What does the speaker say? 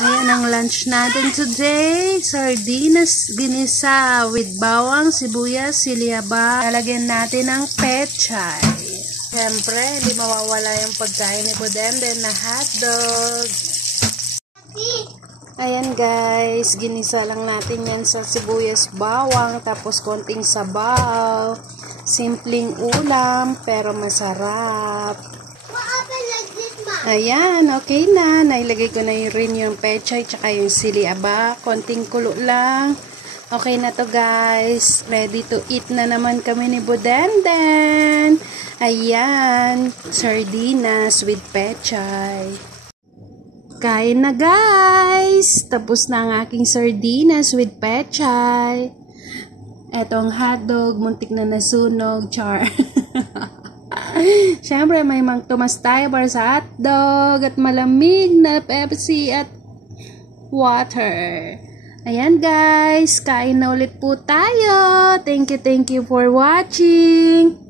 Ayan ang lunch natin today. Sardinas ginisa with bawang, sibuyas, silyaba. Lalagyan natin ng pechay. Siyempre, hindi mawawala yung pagkain ni Budenden na hotdog. Ayan guys, ginisa lang natin yan sa sibuyas, bawang, tapos konting sabaw. Simpleng ulam, pero masarap. Ayan, okay na. Nailagay ko na rin yung pechay, tsaka yung silyaba. Konting kulo lang. Okay na to guys. Ready to eat na naman kami ni Budenden. Ayan, sardinas with pechay. Kain na guys! Tapos na ang aking sardinas with pechay. Etong hotdog, muntik na nasunog, char. Siyempre, may mang tumas tayo para sa hotdog at malamig na Pepsi at water. Ayan guys, kain na ulit po tayo. Thank you for watching.